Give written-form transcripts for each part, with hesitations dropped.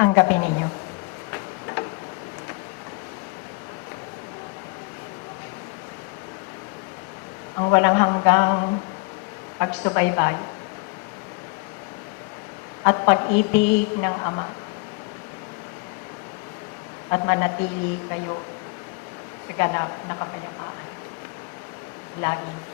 Tanggapin ninyo. Ang walang hanggang pagsubaybay at pag-ibig ng Ama at manatili kayo sa ganap na kapayapaan. Lagi.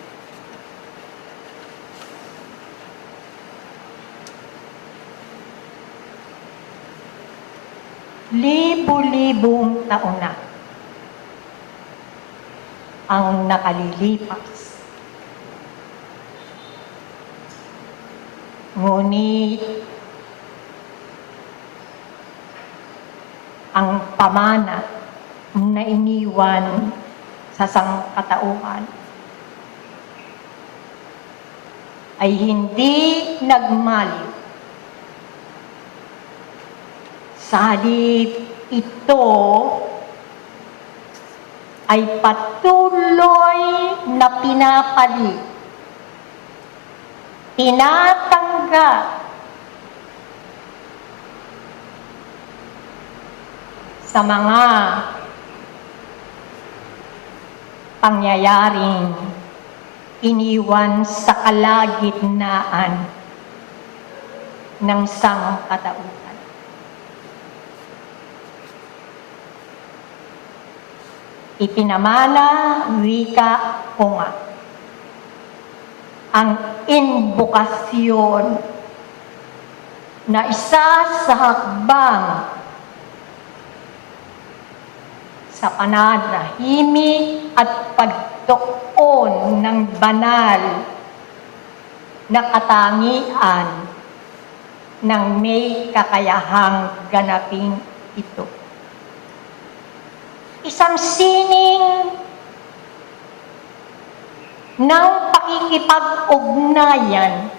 Libo-libong taon na ang nakalilipas. Ngunit ang pamana na iniwan sa sangkatauhan ay hindi nagmaliw. Sa halip ito ay patuloy na pinapalit, tinatanggap sa mga pangyayaring iniwan sa kalagitnaan ng sangkatauhan. Ipinamana, wika ko nga, ang imbokasyon na isa sa hakbang sa pananahimik at pagtuon ng banal na katangian ng may kakayahang ganapin ito. Isang sining ng pakikipag-ugnayan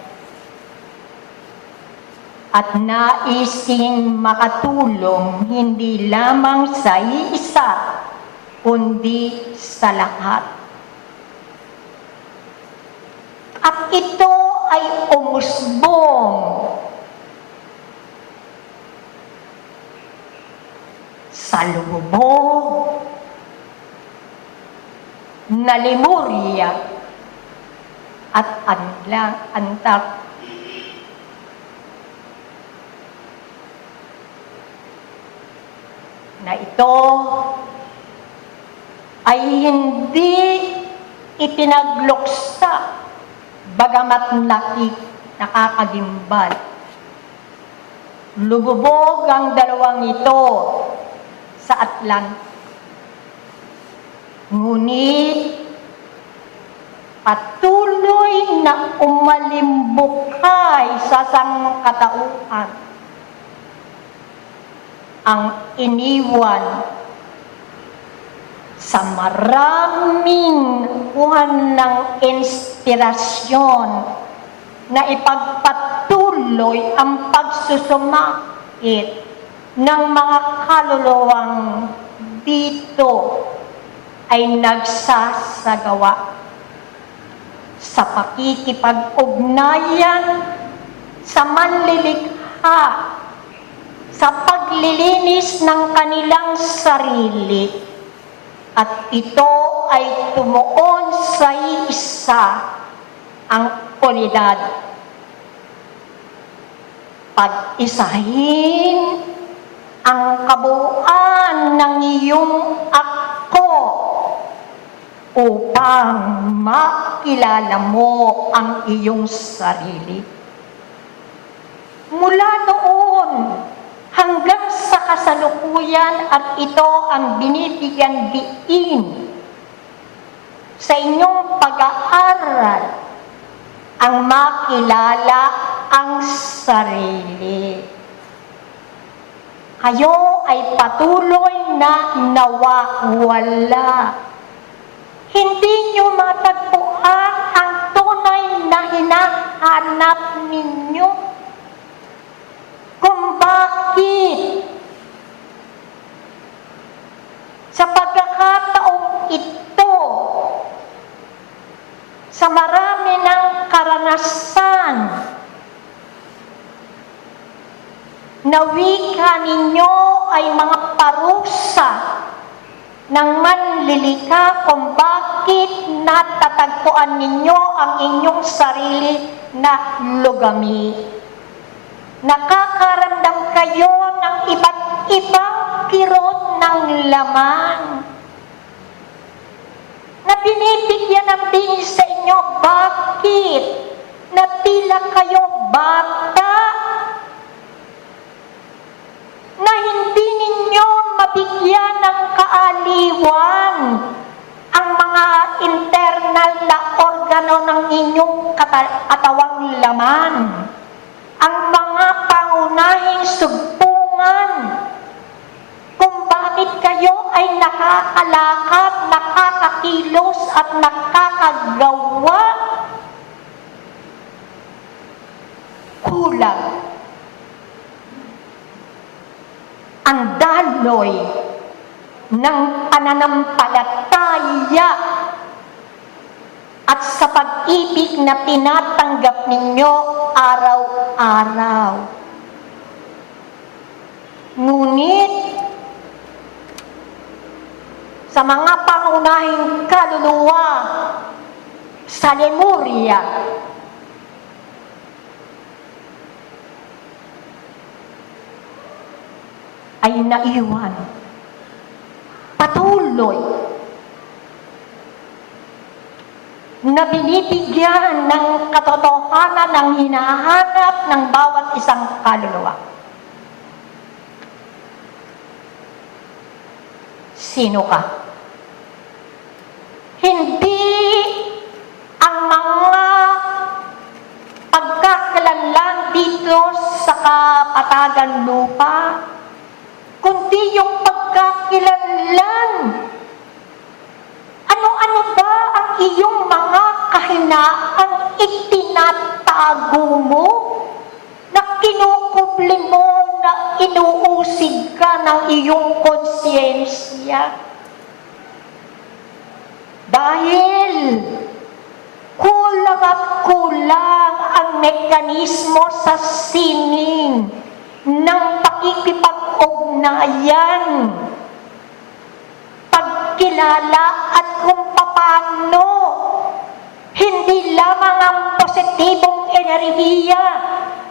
at naising makatulong hindi lamang sa iisa, kundi sa lahat. At ito ay umusbong sa lubog na Lemuria at Antak. Na ito ay hindi ipinagluksa bagamat nakakagimbal. Lububog ang dalawang ito sa Atlantic. Ngunit patuloy na umalimbukay sa sangkatauhan ang iniwan sa maraming buwan ng inspirasyon na ipagpatuloy ang pagsusumait ng mga kaluluwang dito ay nagsasagawa sa pakikipag-ugnayan sa manlilikha, sa paglilinis ng kanilang sarili, at ito ay tumuon sa isa ang unidad. Pag-isahin ang kabuuan ng iyong ako upang makilala mo ang iyong sarili. Mula noon hanggang sa kasalukuyan, at ito ang binibigyan diin sa inyong pag-aaral, ang makilala ang sarili. Kayo ay patuloy na nawawala. Hindi nyo matagpuan ang tunay na hinahanap ninyo. Kung bakit sa pagkakataong ito, sa marami ng karanasan na wika ninyo ay mga parusa ng manlilika kung bakit natatagpuan ninyo ang inyong sarili na lugami. Nakakaramdam kayo ng iba't ibang kirot ng laman na binibigyan ng bingis sa inyo. Bakit? Na tila kayo bata na hindi ninyo mabigyan ng kaaliwan ang mga internal na organo ng inyong katawang laman, ang mga pangunahing sugpungan, kung bakit kayo ay nakakalakad, nakakakilos at nakakagawa. Kulang ang daloy ng pananampalataya at sa pag-ibig na tinatanggap ninyo araw-araw. Ngunit, sa mga pangunahing kaluluwa sa Lemuria, ay naiwan. Patuloy na binibigyan ng katotohanan ng hinahanap ng bawat isang kaluluwa. Sino ka? Hindi ang mga pagkakalanlan dito sa kapatagan lupa, kundi yung pagkakilanlan. Ano-ano ba ang iyong mga kahinaang itinatago mo, na kinukubli mo, na inuusig ka ng iyong konsyensya? Dahil kulang at kulang ang mekanismo sa sining ng pakikipag-ugnayan, pagkilala at kung paano hindi lamang ang positibong enerhiya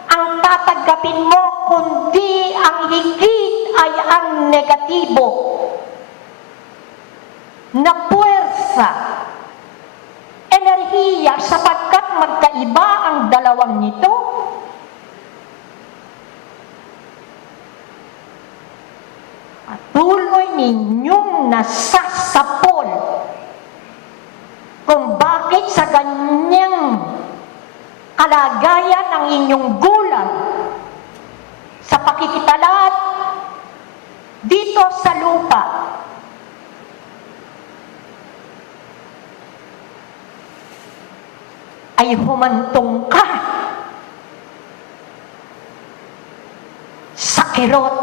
ang tatanggapin mo, kundi ang higit ay ang negatibo na puwersa, enerhiya, sapagkat magkaiba ang dalawang nito. Patuloy ninyong nasasapol kung bakit sa ganyang kalagayan ng inyong gulang sa pakikitalat dito sa lupa, ay humantong ka sa kirot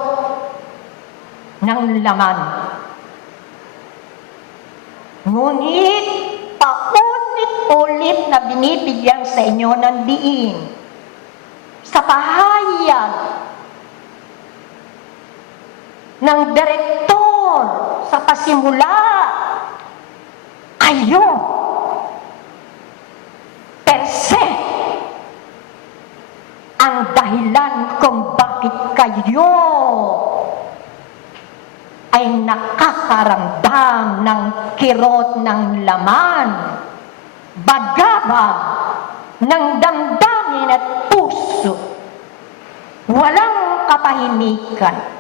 ng laman. Ngunit paulit-ulit na binibigyan sa inyo ng diin sa pahayag ng direktor sa pasimula, kayo per se ang dahilan kung bakit kayo ay nakakaramdam ng kirot ng laman, bagabag ng damdamin at puso, walang kapahimikan.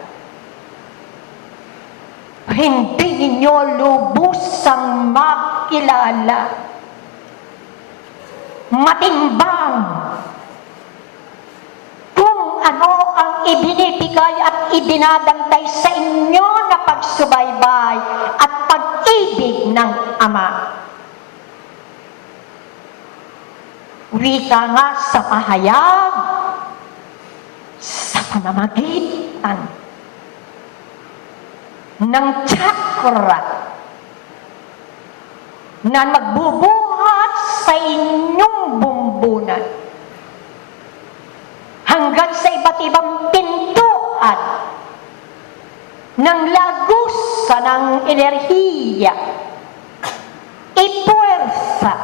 Hindi ninyo lubusang makilala, matimbang kung ano ang ibinibigay at ibinabantay sa inyo na pagsubaybay at pag-ibig ng Ama. Wika nga sa pahayag, sa pamamagitan ng chakra na magbubuhat sa inyong bumbunan hanggang sa iba't ibang pinto kabuuan ng lagusan ng enerhiya, ipuwersa,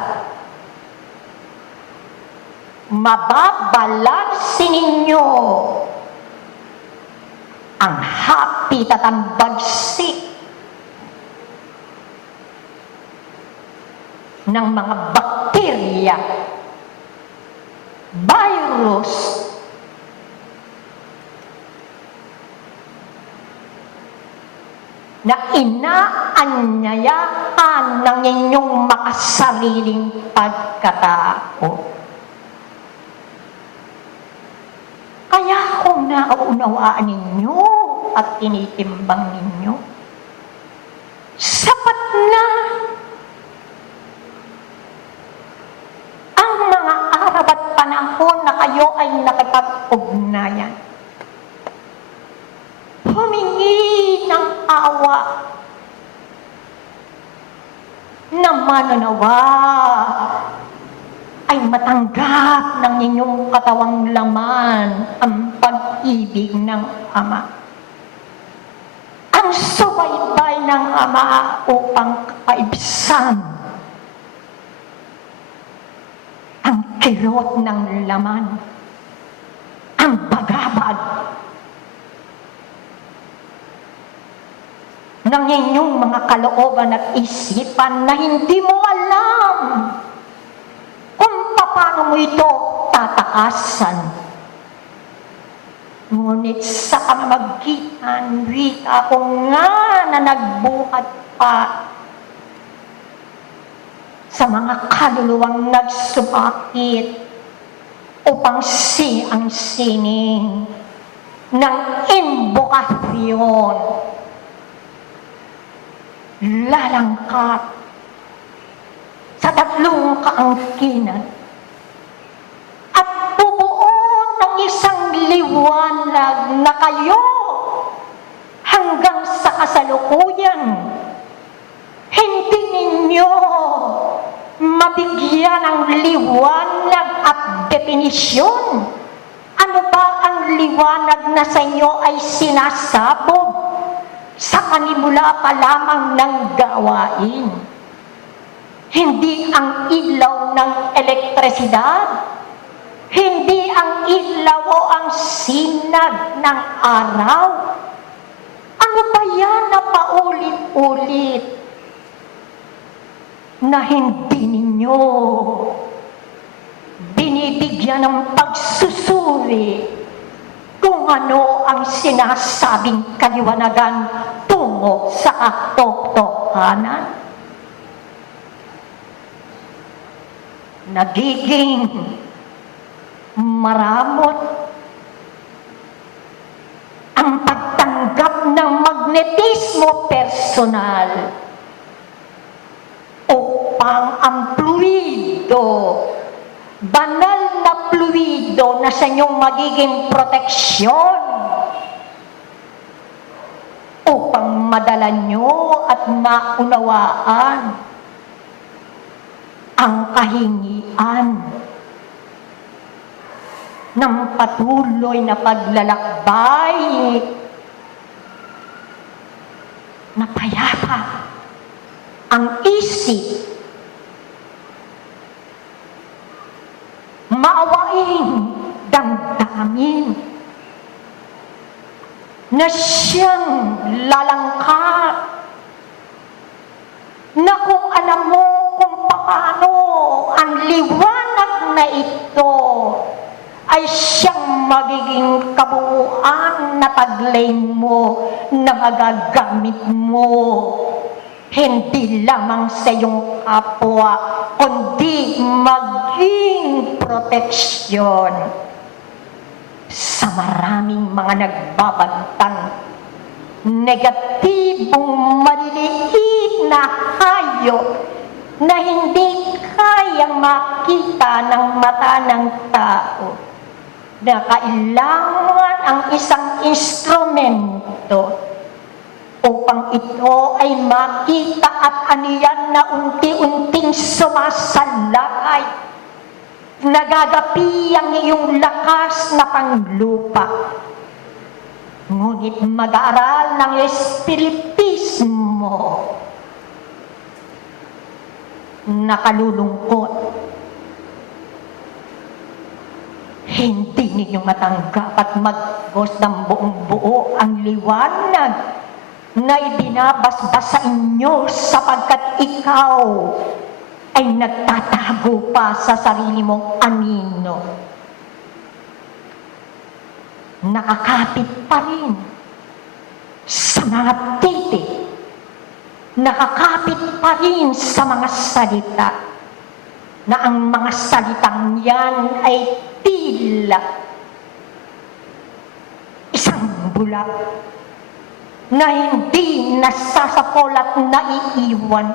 mababalansin ninyo ang hapit at ang bagsik ng mga bakterya, virus, na inaanyayahan ng inyong makasariling pagkatao. Kaya kung nauunawaan ninyo at tinitimbang ninyo, sapat na ang mga araw at panahon na kayo ay nakipag-ugnayan. Humingi ng awa na mananawa ay matanggap ng inyong katawang laman ang pag-ibig ng Ama. Ang subaybay ng Ama upang kaibsan ang kirot ng laman, ang bagabag ng inyong mga kalooban at isipan na hindi mo alam kung paano mo ito tatakasan. Ngunit sa pamamagitan, wika ko nga na nagbuhat pa sa mga kaluluwang nagsumakit upang ang sining ng imbokasyon lalangkat sa tatlong kaangkinan at bubuo ng isang liwanag na kayo hanggang sa kasalukuyan hindi ninyo mabigyan ng liwanag at definisyon. Ano ba ang liwanag na sa inyo ay sinasabog sa panimula pa lamang ng gawain? Hindi ang ilaw ng elektresidad, hindi ang ilaw o ang sinag ng araw. Ano ba yan na paulit-ulit na hindi ninyo binibigyan ng pagsusuri kung ano ang sinasabing kaliwanagan tungo sa katotohanan? Nagiging maramot ang pagtanggap ng magnetismo personal upang ang fluido, banal na fluido na sa inyong magiging proteksyon upang madala nyo at maunawaan ang kahingian ng patuloy na paglalakbay na payapa ang isip, maawaing damdamin na siyang lalangkat na kung alam mo kung paano ang liwanag na ito ay siyang magiging kabuuan na taglay mo na magagamit mo hindi lamang sa iyong kapwa, kundi maging proteksyon sa maraming mga nagbabantang negatibong maliliit na hayop na hindi kayang makita ng mata ng tao, na kailangan ang isang instrumento upang ito ay makita at aniyan na unti-unting sumasalakay, nagagapi ang iyong lakas na panglupa. Ngunit mag-aaral ng Espiritismo, nakalulungkot. Hindi ninyo matanggap at magos ng buong buo ang liwanag na ibinabasbas sa inyo sapagkat ikaw ay nagtatago pa sa sarili mong anino. Nakakapit pa rin sa mga titik, nakakapit pa rin sa mga salita, na ang mga salitang yan ay tila isang bulak na hindi nasasapol at naiiwan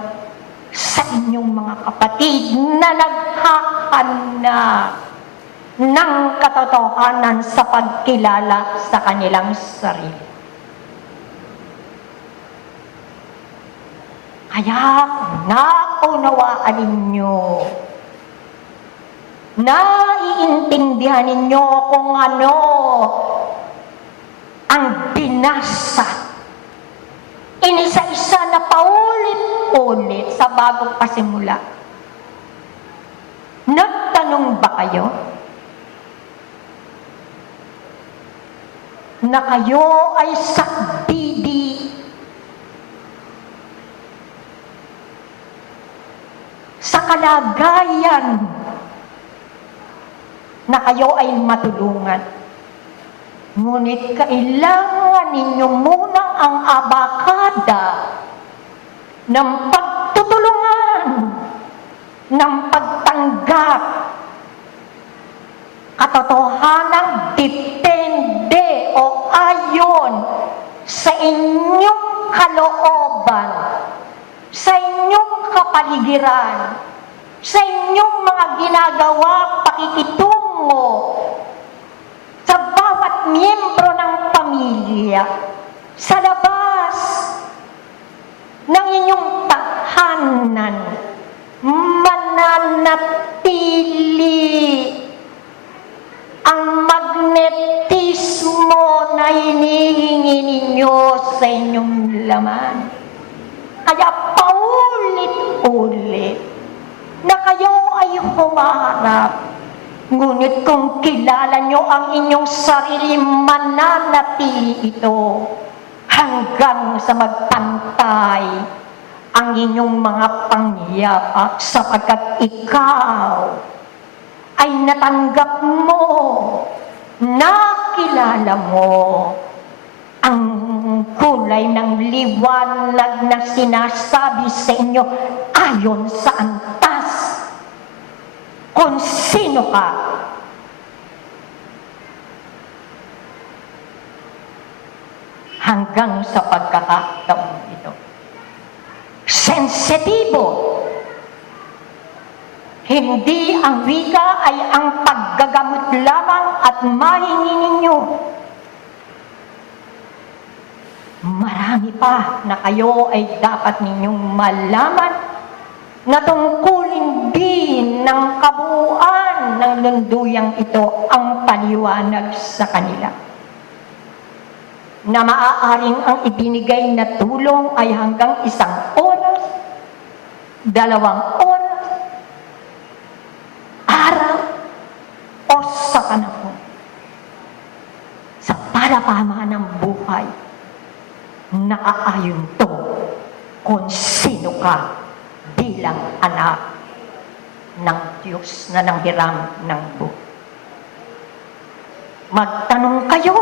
sa inyong mga kapatid na naghahanap ng katotohanan sa pagkilala sa kanilang sarili. Kaya naunawaan ninyo, naiintindihan ninyo kung ano ang binasa, inisa-isa na paulit-ulit sa bagong pasimula. Nagtanong ba kayo na kayo ay sakdidi sa kalagayan na kayo ay matulungan? Ngunit kailangan ninyo muna ang abakada ng pagtutulungan, ng pagtanggap, katotohanan depende o ayon sa inyong kalooban, sa inyong kapaligiran, sa inyong mga ginagawa, pakikitungo sa bawat miyembro ng pamilya, sa labas ng inyong tahanan, mananatili ang magnetismo na hinihingi ninyo sa inyong laman. Kaya paulit-ulit na kayo ay humarap. Ngunit kung kilala nyo ang inyong sarili, mananatili ito hanggang sa magpantay ang inyong mga pangyayap, sapagkat ikaw ay natanggap mo, nakilala mo ang kulay ng liwanag na sinasabi sa inyo ayon sa antas kung sino ka. Hanggang sa pagkakataon ito, sensitibo. Hindi ang wika ay ang paggagamot lamang at mahingi ninyo. Marami pa na kayo ay dapat ninyong malaman na tungkulin din ng kabuuan ng lunduyang ito ang paliwanag sa kanila. Na maaaring ang ibinigay na tulong ay hanggang 1 oras, 2 oras, araw, o sa panahon. Sa palapaman ng buhay, nakaayon to kung sino ka bilang anak ng Diyos na nanghiram ng buhay. Magtanong kayo.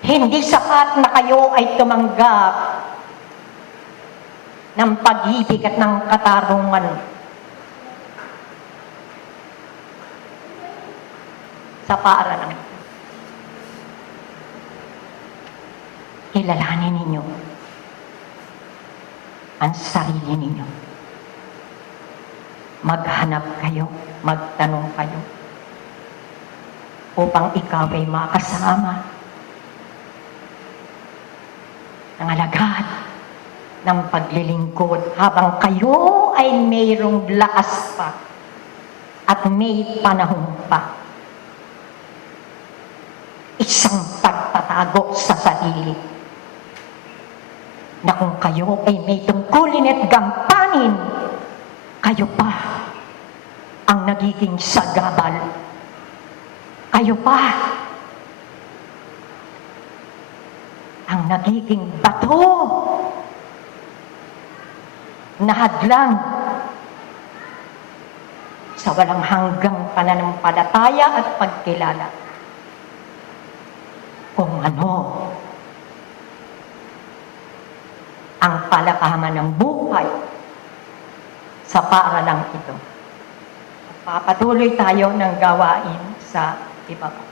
Hindi sapat na kayo ay tumanggap ng pag-ibig at ng katarungan. Sa paaralan, kilalanin ninyo ang sarili ninyo. Maghanap kayo, magtanong kayo, upang ikaw ay makasama ng alagad ng paglilingkod habang kayo ay mayroong lakas pa at may panahon pa. isang pagtatago sa sarili. Na kung kayo ay may tungkulin at gampanin, kayo pa ang nagiging sagabal. Kayo pa ang nagiging bato na hadlang sa walang hanggang pananampalataya at pagkilala. Kung ano ang palakaman ng buhay sa paaralang ito. Papatuloy tayo ng gawain sa iba pa.